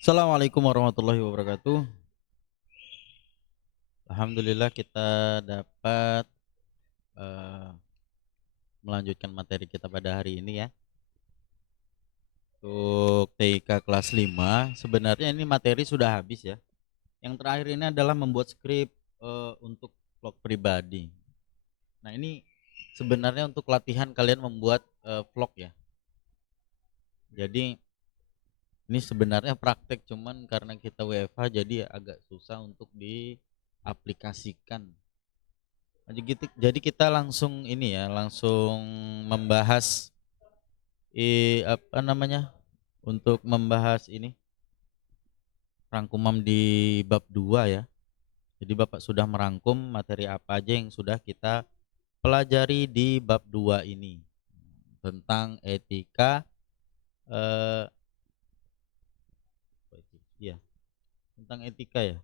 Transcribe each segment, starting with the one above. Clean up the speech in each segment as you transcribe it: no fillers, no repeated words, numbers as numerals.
Assalamualaikum warahmatullahi wabarakatuh. Alhamdulillah kita dapat eh, melanjutkan materi kita pada hari ini ya. Untuk TIK kelas 5, sebenarnya ini materi sudah habis ya. Yang terakhir ini adalah membuat skrip untuk vlog pribadi. Nah, ini sebenarnya untuk latihan kalian membuat vlog ya. Jadi ini sebenarnya praktek, cuman karena kita WFH jadi agak susah untuk diaplikasikan. Jadi kita langsung ini ya, langsung membahas apa namanya? Untuk membahas ini rangkuman di bab 2 ya. Jadi Bapak sudah merangkum materi apa aja yang sudah kita pelajari di bab 2 ini tentang etika ya, tentang etika ya.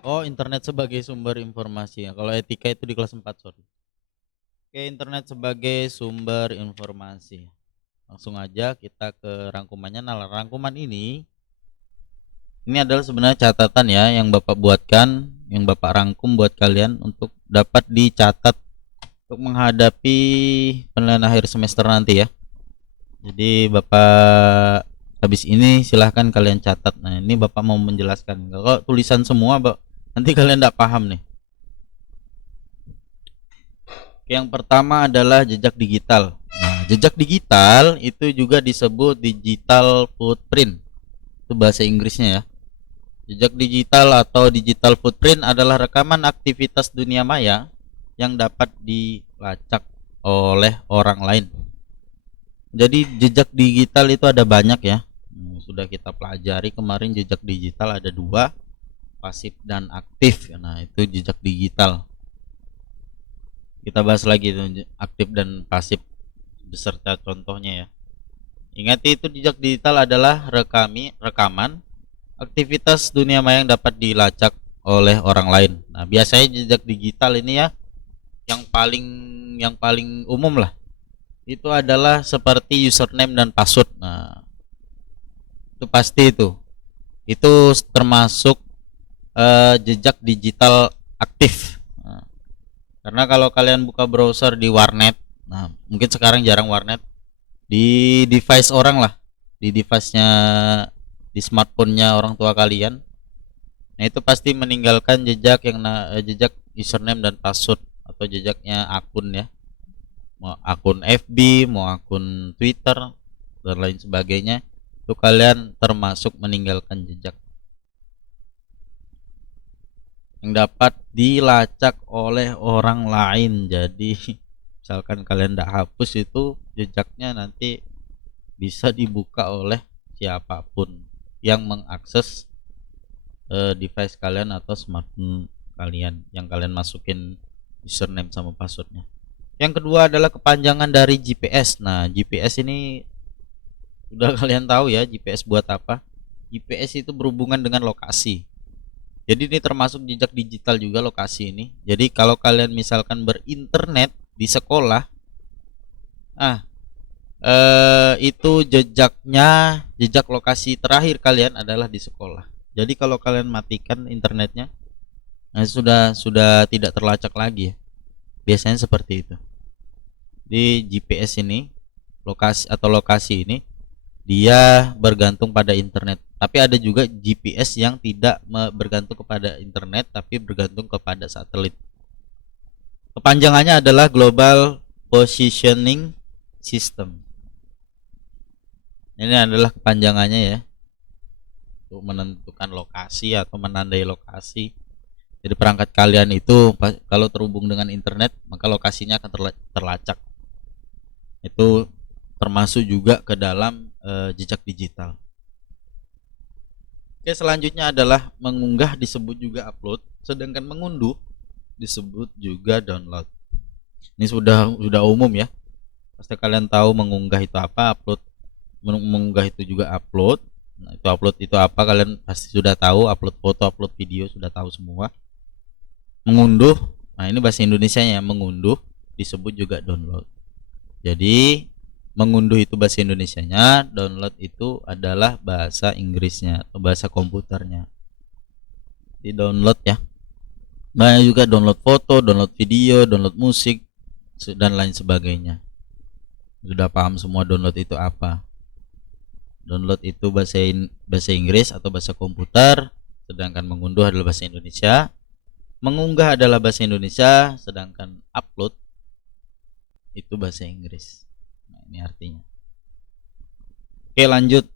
Oh, internet sebagai sumber informasi ya. Kalau etika itu di kelas 4, sorry. Oke, internet sebagai sumber informasi. Langsung aja kita ke rangkumannya. Nah, rangkuman ini adalah sebenarnya catatan ya yang Bapak buatkan, yang Bapak rangkum buat kalian untuk dapat dicatat untuk menghadapi penilaian akhir semester nanti ya. Jadi Bapak habis ini silahkan kalian catat. Nah, ini Bapak mau menjelaskan. Kalau tulisan semua, nanti kalian tidak paham nih. Yang pertama adalah jejak digital. Nah, jejak digital itu juga disebut digital footprint. Itu bahasa Inggrisnya ya. Jejak digital atau digital footprint adalah rekaman aktivitas dunia maya yang dapat dilacak oleh orang lain. Jadi jejak digital itu ada banyak ya. Sudah kita pelajari kemarin, jejak digital ada dua, pasif dan aktif. Nah, itu jejak digital. Kita bahas lagi tuh, aktif dan pasif beserta contohnya ya. Ingat, itu jejak digital adalah rekaman aktivitas dunia maya yang dapat dilacak oleh orang lain. Nah, biasanya jejak digital ini ya yang paling umum lah. Itu adalah seperti username dan password. Nah, itu pasti itu. Itu termasuk jejak digital aktif. Nah, karena kalau kalian buka browser di warnet, nah mungkin sekarang jarang warnet, di device orang lah, di device-nya, di smartphone-nya orang tua kalian. Nah, itu pasti meninggalkan jejak jejak username dan password atau jejaknya akun ya. Mau akun FB, mau akun Twitter dan lain sebagainya. Itu kalian termasuk meninggalkan jejak yang dapat dilacak oleh orang lain. Jadi misalkan kalian tidak hapus itu jejaknya, nanti bisa dibuka oleh siapapun yang mengakses device kalian atau smartphone kalian yang kalian masukin username sama passwordnya. Yang kedua adalah kepanjangan dari GPS. Nah, GPS ini udah kalian tahu ya, GPS buat apa? GPS itu berhubungan dengan lokasi. Jadi ini termasuk jejak digital juga, lokasi ini. Jadi kalau kalian misalkan berinternet di sekolah, ah itu jejak lokasi terakhir kalian adalah di sekolah. Jadi kalau kalian matikan internetnya, nah sudah tidak terlacak lagi ya. Biasanya seperti itu. Di GPS ini, lokasi ini dia bergantung pada internet. Tapi ada juga GPS yang tidak bergantung kepada internet, tapi bergantung kepada satelit. Kepanjangannya adalah Global Positioning System. Ini adalah kepanjangannya ya, untuk menentukan lokasi atau menandai lokasi. Jadi perangkat kalian itu kalau terhubung dengan internet, maka lokasinya akan terlacak. Itu termasuk juga ke dalam jejak digital. Oke, selanjutnya adalah mengunggah disebut juga upload, sedangkan mengunduh disebut juga download. Ini sudah umum ya. Pasti kalian tahu mengunggah itu apa, upload, mengunggah itu juga upload. Nah, itu upload itu apa kalian pasti sudah tahu, upload foto, upload video sudah tahu semua. Mengunduh, nah ini bahasa Indonesianya, mengunduh disebut juga download. Jadi mengunduh itu bahasa Indonesianya, download itu adalah bahasa Inggrisnya atau bahasa komputernya. Di download ya. Banyak juga download foto, download video, download musik dan lain sebagainya. Sudah paham semua download itu apa? Download itu bahasa Inggris atau bahasa komputer, sedangkan mengunduh adalah bahasa Indonesia. Mengunggah adalah bahasa Indonesia, sedangkan upload itu bahasa Inggris. Nah, ini artinya. Oke, lanjut.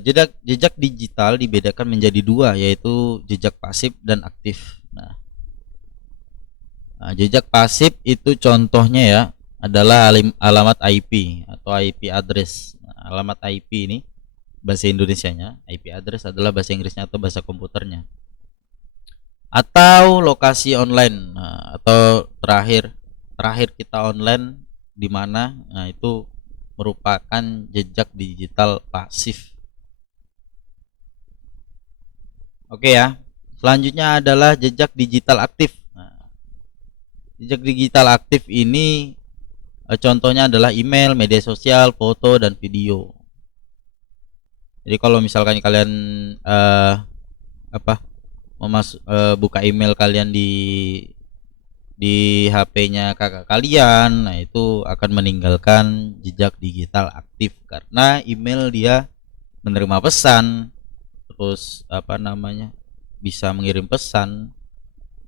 Jejak digital dibedakan menjadi dua, yaitu jejak pasif dan aktif. Nah, jejak pasif itu contohnya ya adalah alamat IP atau IP address. Nah, alamat IP ini bahasa Indonesianya, IP address adalah bahasa Inggrisnya atau bahasa komputernya. Atau lokasi online, nah, atau terakhir kita online di mana, nah itu merupakan jejak digital pasif. Oke ya. Selanjutnya adalah jejak digital aktif. Nah, jejak digital aktif ini contohnya adalah email, media sosial, foto dan video. Jadi kalau misalkan kalian buka email kalian di HP-nya kakak kalian, nah itu akan meninggalkan jejak digital aktif karena email dia menerima pesan, terus bisa mengirim pesan.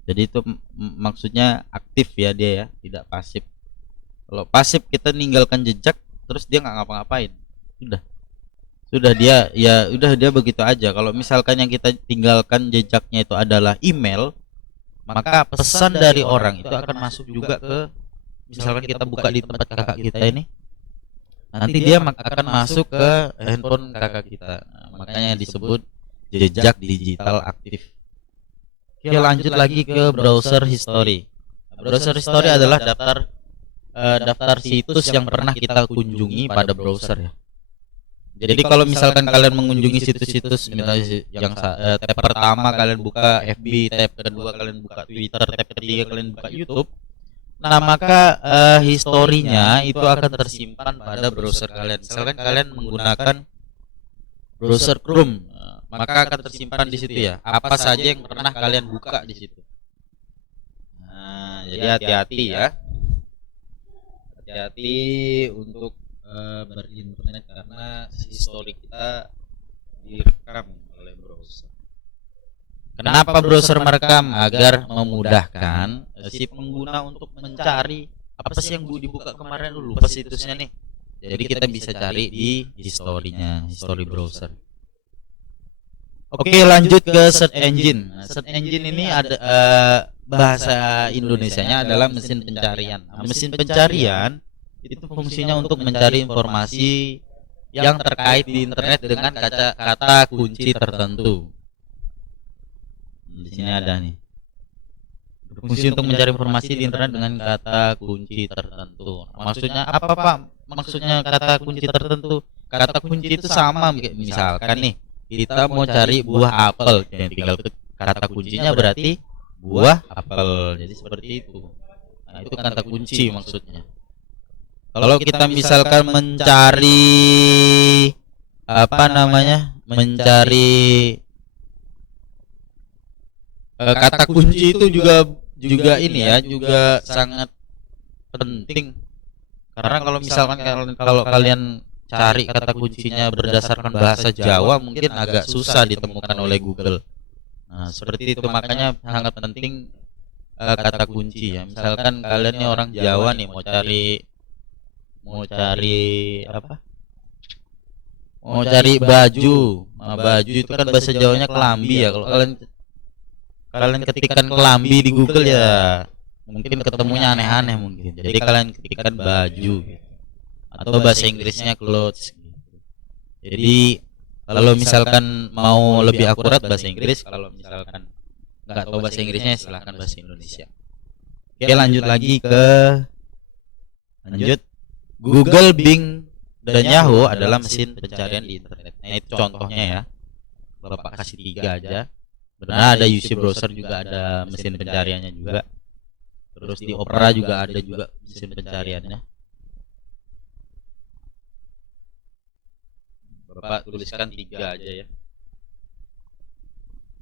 Jadi itu maksudnya aktif ya dia ya, tidak pasif. Kalau pasif kita ninggalkan jejak terus dia nggak ngapa-ngapain, sudah dia begitu aja. Kalau misalkan yang kita tinggalkan jejaknya itu adalah email, maka pesan dari orang itu akan masuk juga ke, misalkan kita buka di tempat kakak kita ini, nanti dia akan masuk ke handphone kakak kita. Nah, makanya disebut jejak digital aktif. Oke, lanjut lagi ke browser history. Browser history adalah daftar situs yang pernah kita kunjungi pada browser ya. Jadi kalau misalkan kalian mengunjungi situs-situs yang tab pertama kalian buka FB, tab kedua kalian buka Twitter, tab ketiga kalian buka YouTube, nah maka historinya itu akan tersimpan pada browser kalian. Misalkan kalian menggunakan browser Chrome, maka akan tersimpan di situ ya apa saja yang pernah kalian buka di situ. Nah, jadi hati-hati ya, hati-hati untuk berinternet karena histori kita direkam oleh browser. Kenapa browser merekam? Agar memudahkan si pengguna untuk mencari apa sih yang dibuka kemarin, lupa situsnya nih. Jadi kita bisa cari di historinya, history browser. Oke, lanjut ke search engine. Nah, search engine ini ada bahasa Indonesianya adalah mesin pencarian. Nah, mesin pencarian itu fungsinya untuk mencari informasi yang terkait di internet dengan kata kunci tertentu. Di sini ada nih. Fungsi untuk mencari informasi di internet dengan kata kunci tertentu. Maksudnya apa, Pak? Maksudnya kata kunci tertentu. Kata kunci itu sama, misalkan nih kita mau cari buah apel, tinggal kata kuncinya berarti buah apel. Jadi seperti itu. Nah, itu kata kunci maksudnya. Kalau kita misalkan mencari kata kunci itu juga ini ya, juga sangat penting. Karena kalau misalkan kalau kalian cari kata kuncinya berdasarkan bahasa Jawa mungkin agak susah ditemukan oleh Google. Nah, seperti itu, makanya sangat penting kata kunci ya. Misalkan kalian nih orang Jawa nih mau cari baju. Nah, baju itu kan bahasa Jawanya kelambi ya. Kalau kalian ketikkan kelambi di Google ya mungkin ketemunya aneh-aneh mungkin. Jadi kalian ketikkan baju gitu. Atau bahasa Inggrisnya clothes gitu. Jadi kalau misalkan mau lebih akurat bahasa Inggris, kalau misalkan nggak tahu bahasa Inggrisnya silahkan bahasa Indonesia. Oke, lanjut Google, Bing, dan Yahoo adalah mesin pencarian di internet. Nah, itu contohnya ya. Bapak kasih 3 aja. Benar, ada UC browser juga ada mesin pencariannya juga. Terus di Opera juga ada juga mesin pencariannya. Bapak tuliskan 3 aja ya.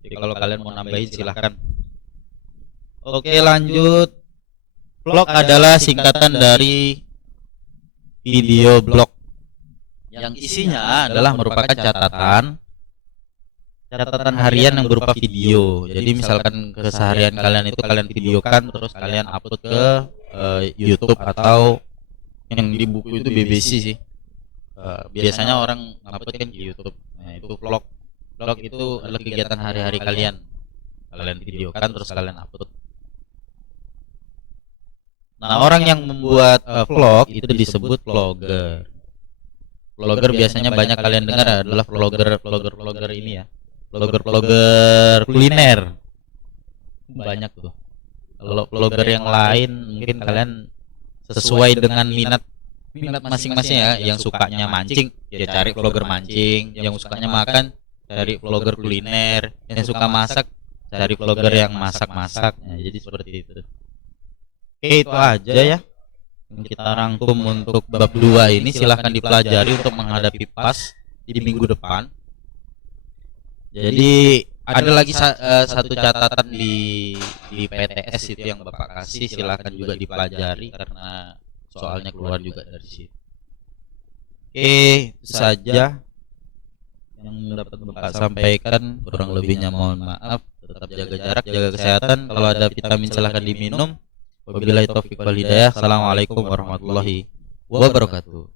Jadi kalau kalian mau nambahin silahkan. Oke, lanjut. Vlog adalah singkatan dari video blog yang isinya adalah merupakan catatan harian yang berupa video. Jadi misalkan keseharian kalian itu kalian videokan terus kalian upload ke YouTube atau yang di buku itu BBC sih. Biasanya orang upload kan ke YouTube. Nah, itu vlog. Vlog itu adalah kegiatan hari-hari kalian. Kalian videokan terus kalian upload. Nah, orang yang membuat vlog itu disebut vlogger. Vlogger biasanya banyak kalian dengar adalah vlogger ini ya. Vlogger kuliner. Banyak tuh. Kalau vlogger yang lain mungkin kalian sesuai dengan minat masing-masing ya. Yang sukanya mancing ya cari vlogger mancing, yang sukanya makan cari vlogger kuliner, yang suka masak cari vlogger yang masak-masak. Nah, jadi seperti itu. Oke, itu aja ya yang kita rangkum untuk bab 2 ini. Silahkan dipelajari untuk menghadapi PAS di minggu depan. Jadi ada lagi satu catatan di PTS itu yang Bapak kasih, silahkan juga dipelajari karena soalnya keluar juga dari situ. Oke, itu saja yang dapat Bapak sampaikan. Kurang lebihnya mohon maaf. Tetap jaga jarak, jaga kesehatan. Kalau ada vitamin silahkan diminum. Wabillahi taufiq wal hidayah. Assalamualaikum warahmatullahi wabarakatuh.